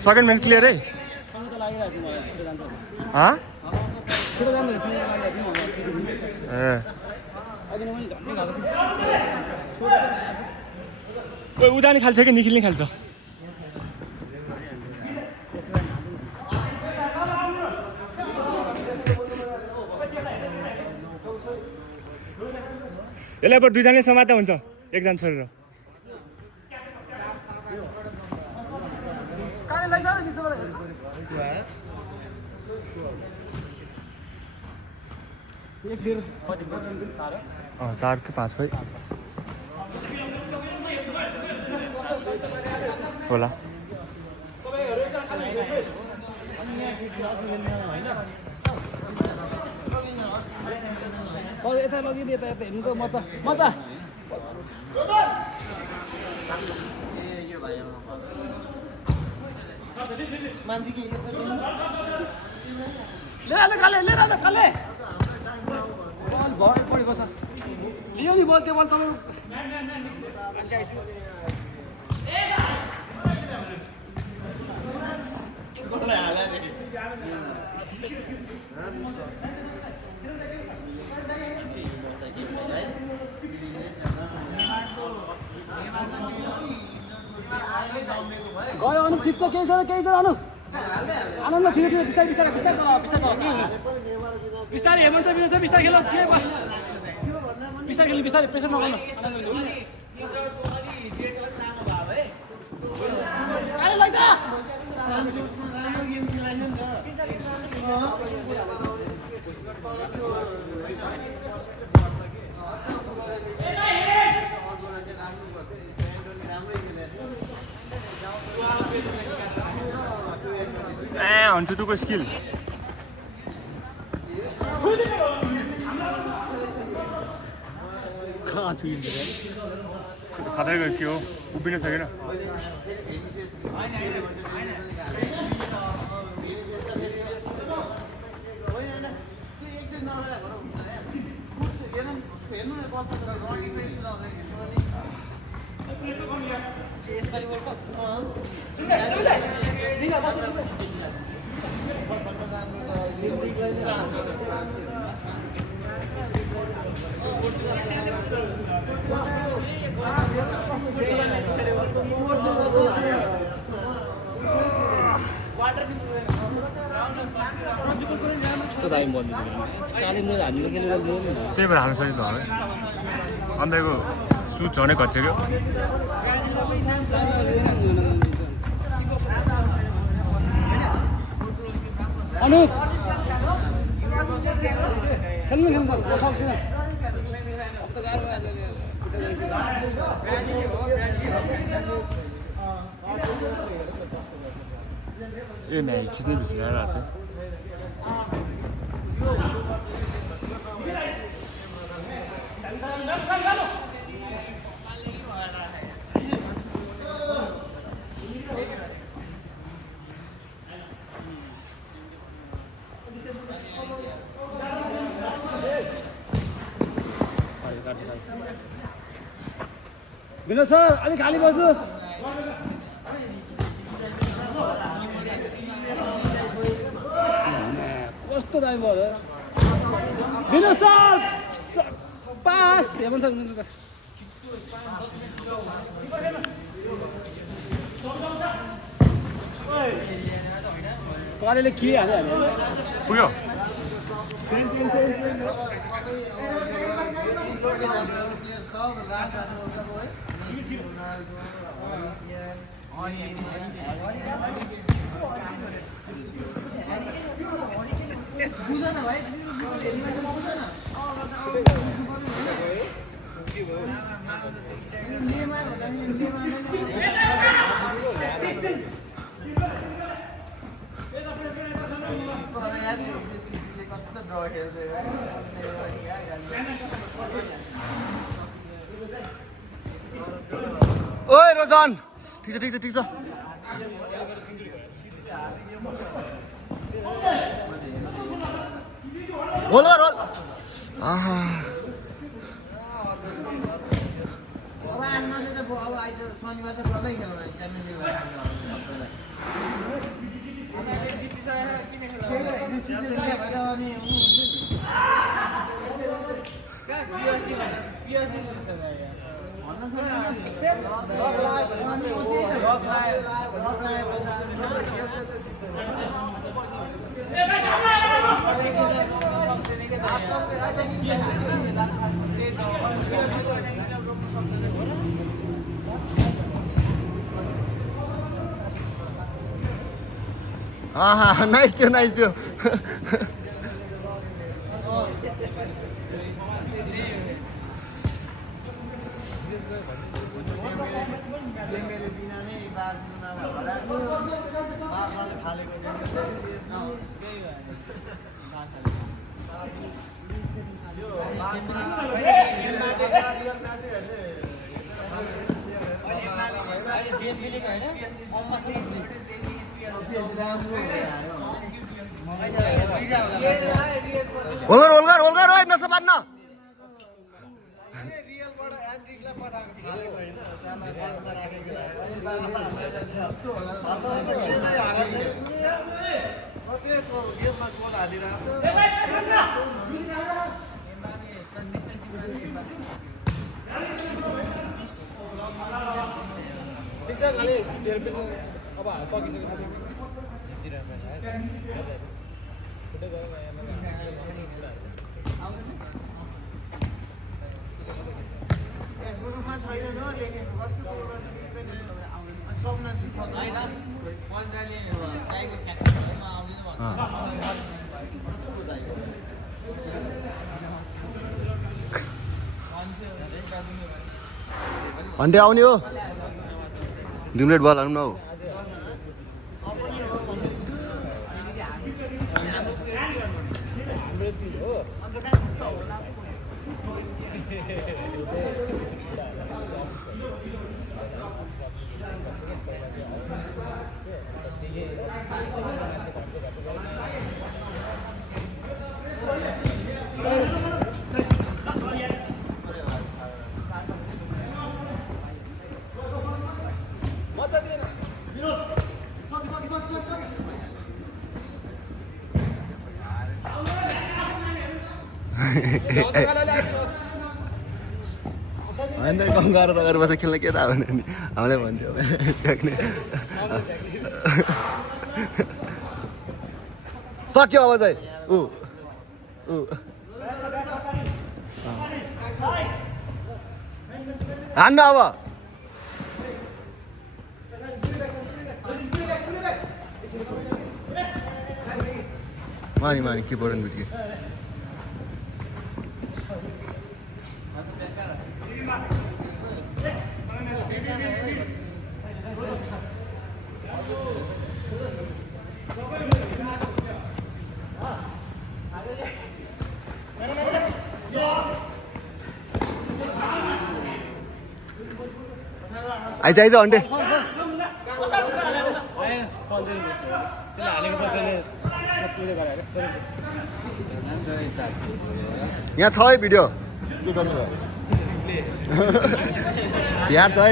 second match clear है उदानी खाल्छ कि निखिल्ने खाल्छ यसलाई अब दुईजनाले समात्दा हुन्छ एकजना छोडेर चार कि पाँच खै होला यता लगिदिए यता यता हेर्नुको मजा मजा लिएर काले बल पढी बस लियो नि बल त्यो बल तपाईँ गयो अनु ठिक छ केही छैन अनु आनन्द ठिक छ बिस्तारै हेर्नु छ बिना बिस्तारै खेल के बिस्तारै खेल्नु बिस्तारै प्रेसर नगर्नु आले लैजा अन्चुटुको स्किल खतरा गयो के हो उभिन सकेन त्यही भएर हाल्नु सकिन्छ होला अन्दाको सुट झनै घच्चियो अनुप खेल्नु सक्दैन ए म्यागी खिच्नै बिर्सिरहेको छ विनोद सर अलिक खाली बस्नु कस्तो दामी भयो Vinod sir pass Hemant sir हुनुहुन्छ त कलेले खिलिहाल्यो हामी पुग्यो बुझन भाइ ओए रोजन ठीक छ होल गर होल नाइस थियो होलगर ओए नसबान्न भन्डे आउने हो 2 मिनेट बल हाल्नु न हो होइन गएर सगेर बसेर खेल्न के त भने नि हामीले भन्थ्यो सक्यो अब चाहिँ हान्न अब मानी के पढ्नु बित्के आइज अन्टे यहाँ छ है भिडियो चेक गर्नु भयो यार छ है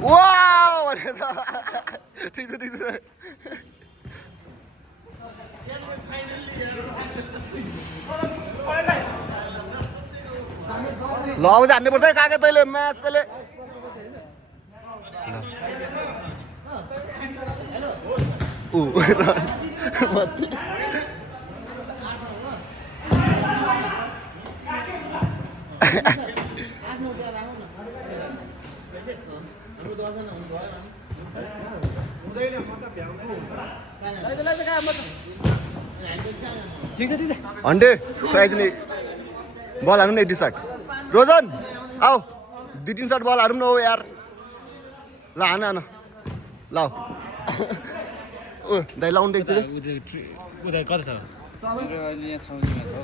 वाउ ठीक छ ल अब चाहिँ हान्नुपर्छ है काका तैँले म्याचले ठिक छ अन्डे खै आइज नि बल हाल्नु न 80 शट रोजन आऊ 2-3 शट बल हाल्नु न हो यार ल हान हान ल ओ दाइ लाउनु देख्छ रे उता कता छ अहिले यहाँ छाउनीमा छ